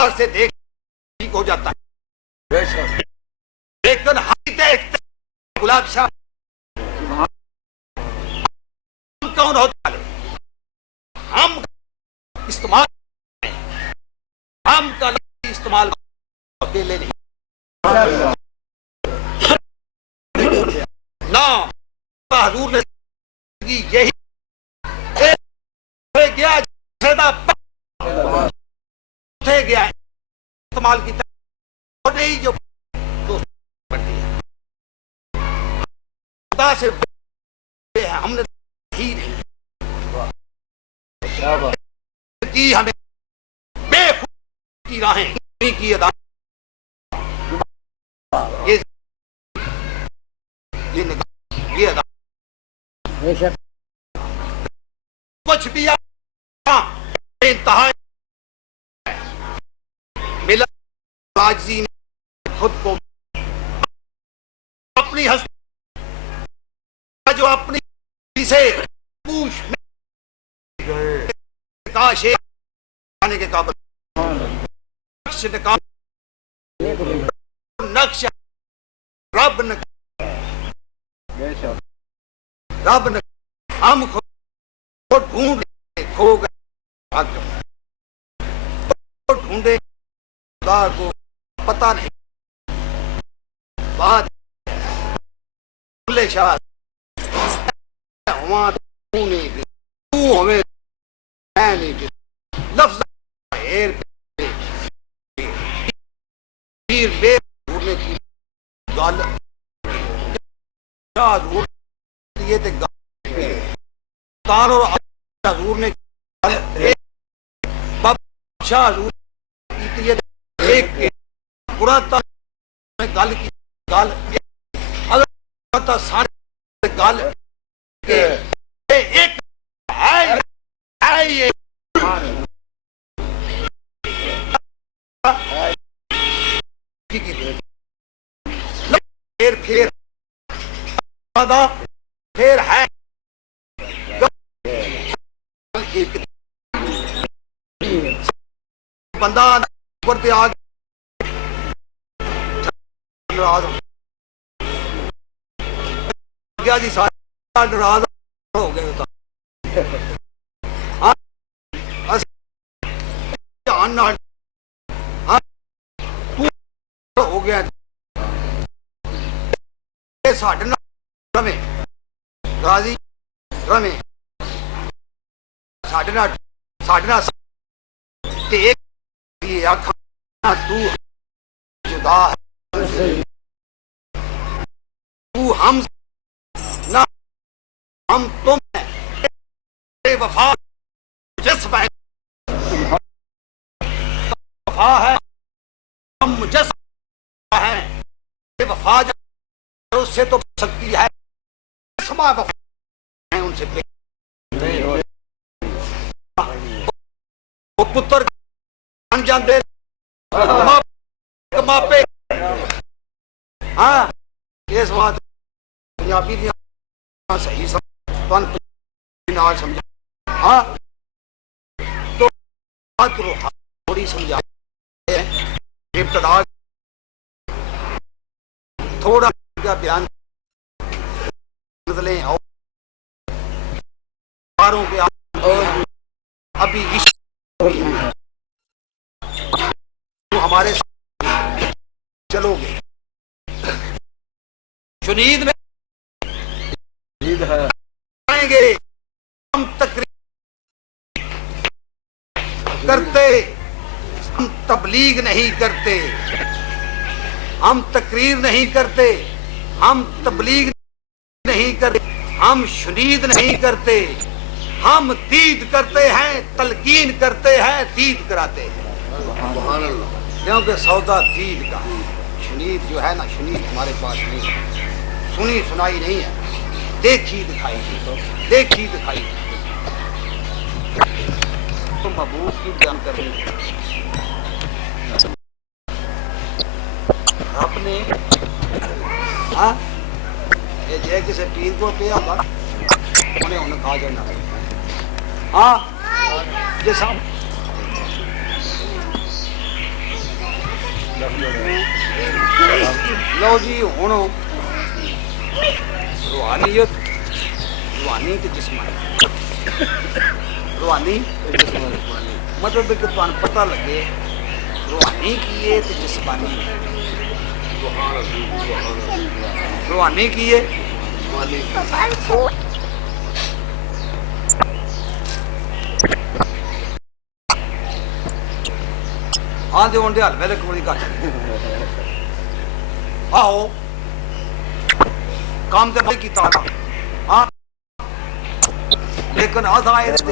پیار سے دیکھ ٹھیک ہو جاتا ہے لیکن ہم دیکھتے گلاب شاہ ہم کون ہوتا ہے ہم استعمال ہم کا استعمال اکیلے نہیں نہ حضور نے یہی گیا گیا استعمال کی نہیں جو خدا سے ہم نے ہی نہیں کی ہمیں بے کی راہیں کی ادا یہ ادا کچھ بھی انتہا ملا عاجزی میں خود کو اپنی ہستی جو اپنی سے پوچھ میں کاش آنے کے قابل نقش رب نے ہم خود ڈھونڈے کھو گئے ڈھونڈے خدا کو پتہ نہیں بات شاہ ہمیں لفظ ڈھونڈنے کی گل یہ حضور نے شاہ حضور ایک برا گل کی گل سارے گل ایک پھر ہے بندہ اوپر پہ آ گیا جی سارا ناراض ہو گئے ہو گیا راضی رہے ساڈے نال تے ایک یہ آکھاں تو جدا ہے تو ہم نہ ہم تم ہیں بے وفا جذبہ وفا ہے ہم مجسمہ ہیں بے وفا اس سے تو سکتی ہے سما وفا ہیں ان سے وہ پتر بن جاندے ماپے ہاں اس بات پنجابی دی صحیح سمجھ ہاں تو بات تھوڑی سمجھا ابتدا تھوڑا بیان بدلیں اور کے ابھی ہمارے چلو گے شنید میں آئیں گے ہم تقریر کرتے ہم تبلیغ نہیں کرتے ہم تقریر نہیں کرتے ہم تبلیغ نہیں کرتے ہم شنید نہیں کرتے ہم دید کرتے ہیں تلقین کرتے ہیں دید کراتے ہیں کیونکہ سودا دید کا شنید جو ہے نا شنید ہمارے پاس نہیں ہے سنی سنائی نہیں ہے دیکھی دکھائی دیکھی دکھائی تو محبوب کی بیان کر رہی ہے رب نے یہ جے کسی پیر کو پیا ہوگا انہیں کہا جانا ہاں یہ سب لو جی ہوں روحانیت روحانی تے جسمانی روحانی مطلب کہ تمہیں پتہ لگے روحانی کی ہے تے جسمانی روحانی کی ہے ہاں دے ہونڈے حال پہلے کوئی کٹ آہو کام تے بھائی کیتا ہاں لیکن آسائے تے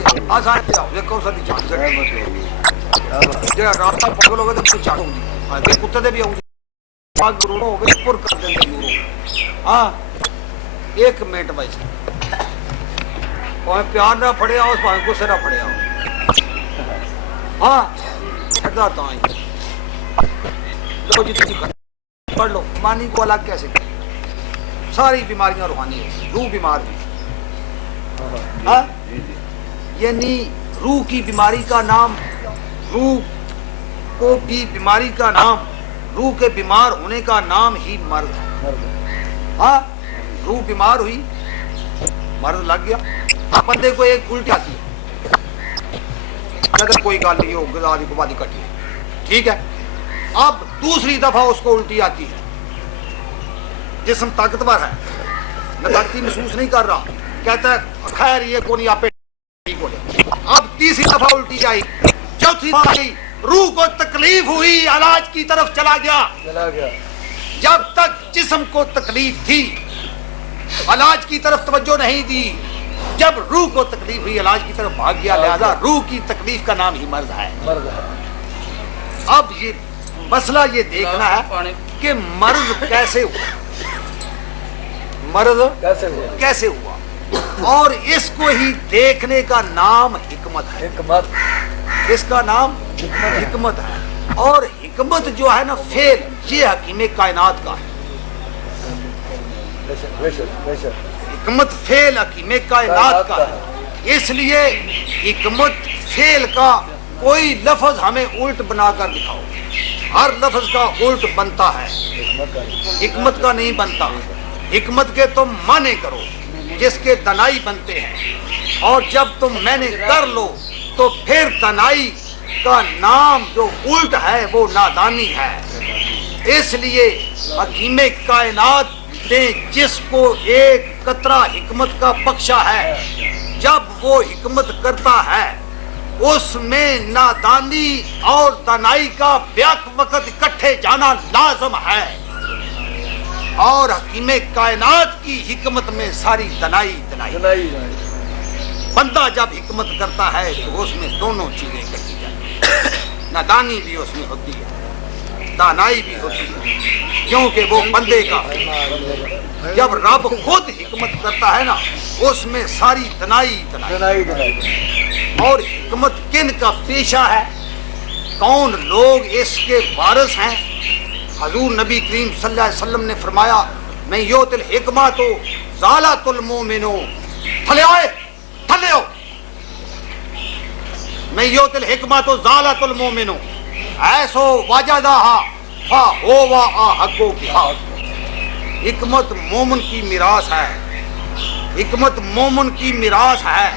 آؤ دیکھو سا دی چاند سے جہاں راستہ پاگل ہوگا تو پھر چاڑوں گی کتے دے بھی آؤں گی پاگ گروڑوں ہوگے پر کر دیں گے گروڑوں ہاں ایک منٹ بھائی سے پہنچ پیار نہ پڑے آؤ پہنچ کو سرہ پڑے آؤ ہاں چھڑا تائیں لو جی تجھے پڑھ لو مانی کو الگ کیسے کریں ساری بیماریاں روحانی ہیں روح بیمار بھی ہاں یعنی روح کی بیماری کا نام روح کو بھی بیماری کا نام روح کے بیمار ہونے کا نام ہی مرض ہے ہاں روح بیمار ہوئی مرض لگ گیا بندے کو ایک الٹی آتی ہے اگر کوئی گال نہیں ہو گزاری کو بادی کٹی ٹھیک ہے اب دوسری دفعہ اس کو الٹی آتی ہے جسم طاقتور ہے میں طاقتی محسوس نہیں کر رہا کہتا ہے خیر یہ کو نہیں آپ ٹھیک ہو جائے اب تیسری دفعہ الٹی آئی چوتھی دفعہ آئی روح کو تکلیف ہوئی علاج کی طرف چلا گیا جب تک جسم کو تکلیف تھی علاج کی طرف توجہ نہیں دی جب روح کو تکلیف ہوئی علاج کی طرف بھاگ گیا لہذا روح کی تکلیف کا نام ہی مرض ہے اب یہ مسئلہ یہ دیکھنا ہے کہ مرض کیسے ہوا مرض کیسے ہوا اور اس کو ہی دیکھنے کا نام حکمت ہے اس کا نام حکمت ہے اور حکمت جو ہے نا فعل یہ حکیم کائنات کا ہے حکمت فعل حکیم کائنات کا ہے اس لیے حکمت فعل کا کوئی لفظ ہمیں الٹ بنا کر دکھاؤ ہر لفظ کا الٹ بنتا ہے حکمت کا نہیں بنتا حکمت کے تم معنی کرو جس کے دنائی بنتے ہیں اور جب تم میں نے کر لو تو پھر دنائی کا نام جو الٹ ہے وہ نادانی ہے اس لیے حکیم کائنات نے جس کو ایک قطرہ حکمت کا بخشا ہے، جب وہ حکمت کرتا ہے اس میں نادانی اور دانائی کا بیک وقت اکٹھے جانا لازم ہے، اور حکیم کائنات کی حکمت میں ساری دنائی دنائی۔ بندہ جب حکمت کرتا ہے تو اس میں دونوں چیزیں کٹی جاتی ہیں، نادانی بھی اس میں ہوتی ہے، دانائی بھی ہوتی ہے، کیونکہ وہ بندے کا جب رب خود حکمت کرتا ہے نا اس میں ساری دنائی دنائی۔ اور حکمت کن کا پیشہ ہے، کون لوگ اس کے وارث ہیں؟ حضور نبی کریم صلی اللہ علیہ وسلم نے فرمایا میں یوت الحکمت زالت المومنو، تھلے آئے تھلے ہو، میں یوت الحکمت زالت المومنو ایسو وجدہا فا ہوا حقو بہا۔ حکمت مومن کی میراث ہے، حکمت مومن کی میراث ہے۔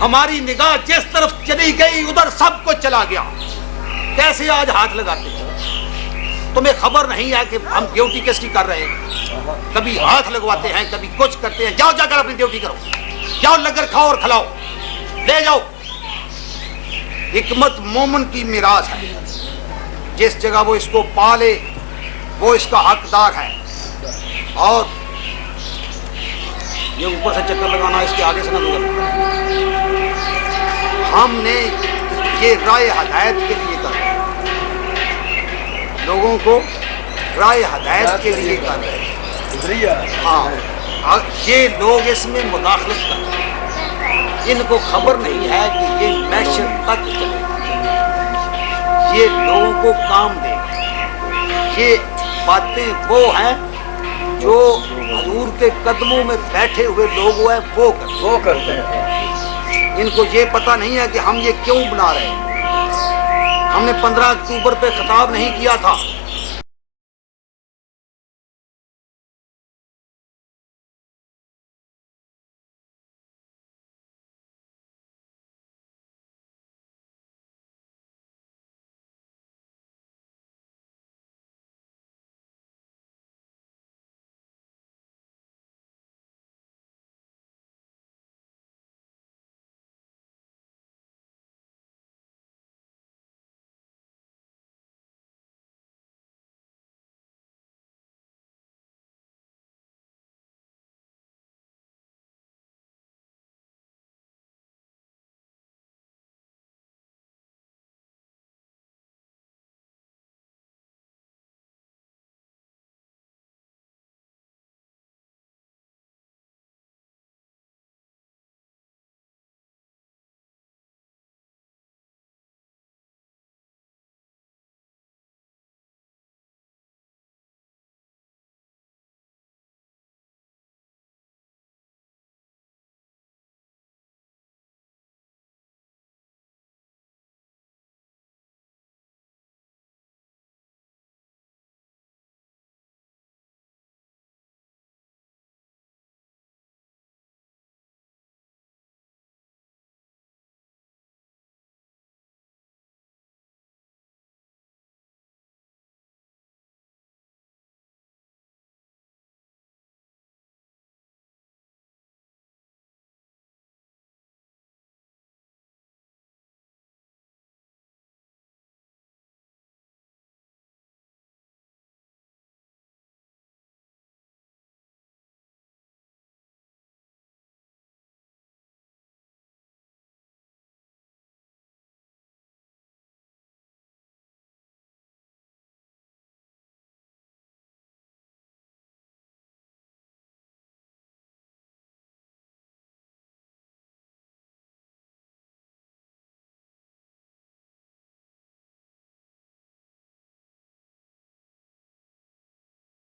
ہماری نگاہ جس طرف چلی گئی ادھر سب کچھ چلا گیا۔ کیسے آج ہاتھ لگاتے ہیں؟ تمہیں خبر نہیں ہے کہ ہم ڈیوٹی کس کی کر رہے ہیں؟ کبھی ہاتھ لگواتے ہیں، کبھی کچھ کرتے ہیں۔ جاؤ جا کر اپنی ڈیوٹی کرو، جاؤ لنگر کھاؤ اور کھلاؤ، لے جاؤ۔ حکمت مومن کی میراث ہے، جس جگہ وہ اس کو پالے وہ اس کا حقدار ہے۔ اور یہ اوپر سے چکر لگانا، اس کے آگے سے نہ گزرنا۔ ہم نے یہ رائے ہدایت کے لیے کر رہے ہیں، لوگوں کو رائے ہدایت کے لیے کر رہے ہیں۔ ہاں، یہ لوگ اس میں مداخلت کر رہے ہیں، ان کو خبر نہیں ہے کہ یہ محشر تک چلے گا، یہ لوگوں کو کام دے گا۔ یہ باتیں وہ ہیں جو حضور کے قدموں میں بیٹھے ہوئے لوگ ہیں وہ کرتے ہیں۔ ان کو یہ پتہ نہیں ہے کہ ہم یہ کیوں بنا رہے ہیں۔ ہم نے 15 اکتوبر پہ خطاب نہیں کیا تھا